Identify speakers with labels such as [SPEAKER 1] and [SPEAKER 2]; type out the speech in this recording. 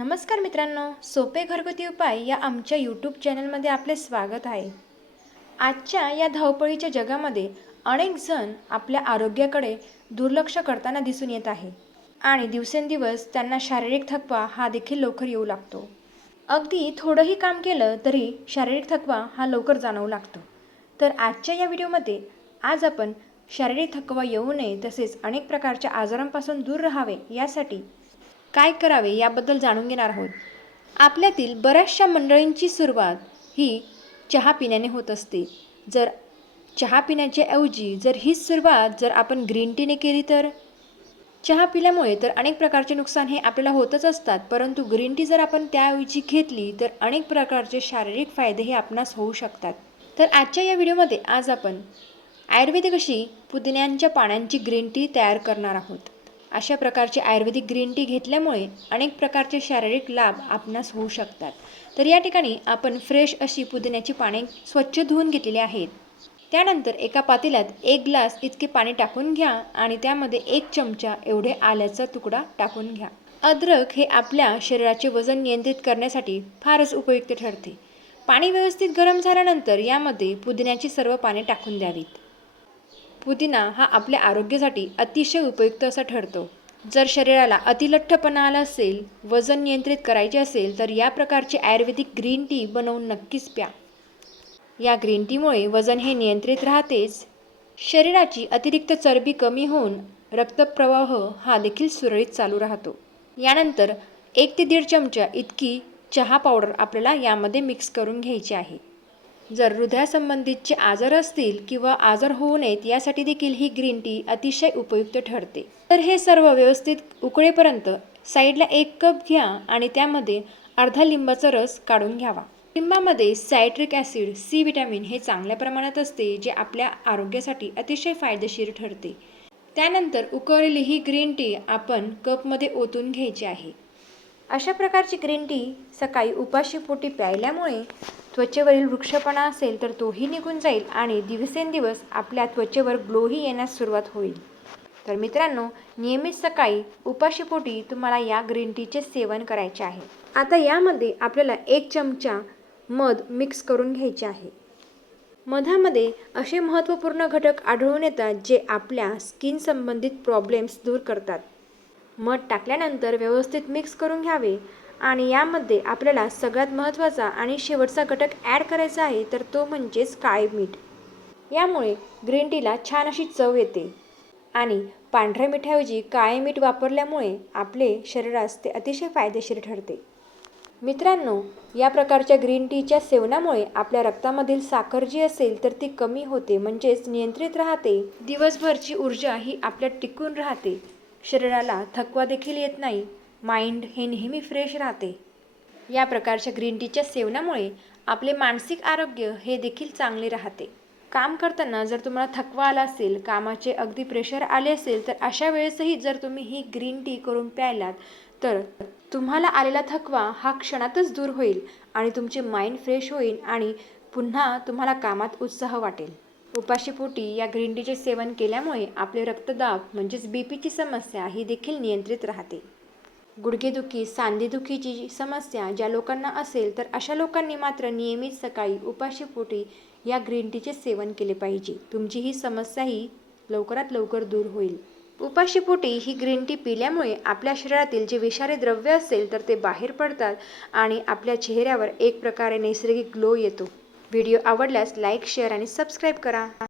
[SPEAKER 1] नमस्कार मित्रांनो सोपे घरगुती उपाय या आमच्या यूट्यूब चॅनलमध्ये आपले स्वागत आहे. आजच्या या धावपळीच्या जगामध्ये अनेक जण आपल्या आरोग्याकडे दुर्लक्ष करताना दिसून येत आहे आणि दिवसेंदिवस त्यांना शारीरिक थकवा हा देखील लवकर येऊ लागतो. अगदी थोडंही काम केलं तरी शारीरिक थकवा हा लवकर जाणवू लागतो. तर आजच्या या व्हिडिओमध्ये आज आपण शारीरिक थकवा येऊ नये तसेच अनेक प्रकारच्या आजारांपासून दूर राहावे यासाठी काय करावे याबद्दल जाणून घेणार आहोत. आपल्यातील बऱ्याचशा मंडळींची सुरुवात ही चहा पिण्याने होत असते. जर चहा पिण्याच्या ऐवजी जर हीच सुरुवात जर आपण ग्रीन टीने केली तर? चहा पिल्यामुळे तर अनेक प्रकारचे नुकसान हे आपल्याला होतच असतात परंतु ग्रीन टी जर आपण त्याऐवजी घेतली तर अनेक प्रकारचे शारीरिक फायदे हे आपणास होऊ शकतात. तर आजच्या या व्हिडिओमध्ये आज आपण आयुर्वेदिक अशी पुदिन्यांच्या पानांची ग्रीन टी तयार करणार आहोत. अशा प्रकारची आयुर्वेदिक ग्रीन टी घेतल्यामुळे अनेक प्रकारचे शारीरिक लाभ आपणास होऊ शकतात. तर या ठिकाणी आपण फ्रेश अशी पुदिन्याची पाने स्वच्छ धुवून घेतलेली आहेत. त्यानंतर एका पातेल्यात एक ग्लास इतके पाणी टाकून घ्या आणि त्यामध्ये एक चमचा एवढे आल्याचा तुकडा टाकून घ्या. अद्रक हे आपल्या शरीराचे वजन नियंत्रित करण्यासाठी फारच उपयुक्त ठरते. पाणी व्यवस्थित गरम झाल्यानंतर यामध्ये पुदिन्याची सर्व पाने टाकून द्यावीत. पुदिना हा आपल्या आरोग्यासाठी अतिशय उपयुक्त असा ठरतो. जर शरीराला अतिलठ्ठपणा आला असेल वजन नियंत्रित करायचे असेल तर या प्रकारची आयुर्वेदिक ग्रीन टी बनवून नक्कीच प्या. या ग्रीन टीमुळे वजन हे नियंत्रित राहतेच. शरीराची अतिरिक्त चरबी कमी होऊन रक्तप्रवाह हा देखील सुरळीत चालू राहतो. यानंतर एक ते दीड चमचा इतकी चहा पावडर आपल्याला यामध्ये मिक्स करून घ्यायची आहे. जर हृदयासंबंधितचे आजार असतील किंवा आजार होऊ नयेत यासाठी देखील ही ग्रीन टी अतिशय उपयुक्त ठरते. तर हे सर्व व्यवस्थित उकळेपर्यंत साईडला एक कप घ्या आणि त्यामध्ये अर्धा लिंबाचा रस काढून घ्यावा. लिंबामध्ये सायट्रिक ॲसिड सी विटॅमिन हे चांगल्या प्रमाणात असते जे आपल्या आरोग्यासाठी अतिशय फायदेशीर ठरते. त्यानंतर उकळलेली ही ग्रीन टी आपण कपमध्ये ओतून घ्यायची आहे. अशा प्रकारची ग्रीन टी सकाळी उपाशीपोटी प्यायल्यामुळे त्वचेवरील वृक्षपणा असेल तर तोही निघून जाईल आणि दिवसेंदिवस आपल्या त्वचेवर ग्लोही येण्यास सुरुवात होईल. तर मित्रांनो नियमित सकाळी उपाशीपोटी तुम्हाला या ग्रीन टीचे सेवन करायचे आहे. आता यामध्ये आपल्याला एक चमचा मध मिक्स करून घ्यायचे आहे. मधामध्ये असे महत्त्वपूर्ण घटक आढळून येतात जे आपल्या स्किन संबंधित प्रॉब्लेम्स दूर करतात. मध टाकल्यानंतर व्यवस्थित मिक्स करून घ्यावे. आणि यामध्ये आपल्याला सगळ्यात महत्त्वाचा आणि शेवटचा घटक ॲड करायचा आहे तर तो म्हणजेच काळे मीठ. यामुळे ग्रीन टीला छान अशी चव येते. आणि पांढऱ्या मिठाऐवजी काळे मीठ वापरल्यामुळे आपले शरीरास ते अतिशय फायदेशीर ठरते. मित्रांनो या प्रकारच्या ग्रीन टीच्या सेवनामुळे आपल्या रक्तामधील साखर जी असेल तर ती कमी होते म्हणजेच नियंत्रित राहते. दिवसभरची ऊर्जा ही आपल्यात टिकून राहते. शरीराला थकवा देखील येत नाही. माइंड हे नेहमी फ्रेश राहते. या प्रकारच्या ग्रीन टीच्या सेवनामुळे आपले मानसिक आरोग्य हे देखील चांगले राहते. काम करताना जर तुम्हाला थकवा आला असेल कामाचे अगदी प्रेशर आले असेल तर अशा वेळेसही जर तुम्ही ही ग्रीन टी करून प्यायलात तर तुम्हाला आलेला थकवा हा क्षणातच दूर होईल आणि तुमचे माइंड फ्रेश होईल आणि पुन्हा तुम्हाला कामात उत्साह वाटेल. उपाशीपोटी या ग्रीन टीचे सेवन केल्यामुळे आपले रक्तदाब म्हणजेच बी पीची समस्या ही देखील नियंत्रित राहते. गुडघेदुखी सांधेदुखीची समस्या ज्या लोकांना असेल तर अशा लोकांनी मात्र नियमित सकाळी उपाशीपोटी या ग्रीन टीचे सेवन केले पाहिजे. तुमची ही समस्याही लवकरात लवकर दूर होईल. उपाशीपोटी ही ग्रीन टी पिल्यामुळे आपल्या शरीरातील जे विषारी द्रव्य असेल तर ते बाहेर पडतात आणि आपल्या चेहऱ्यावर एक प्रकारे नैसर्गिक ग्लो येतो. व्हिडिओ आवडल्यास लाईक शेअर आणि सबस्क्राईब करा.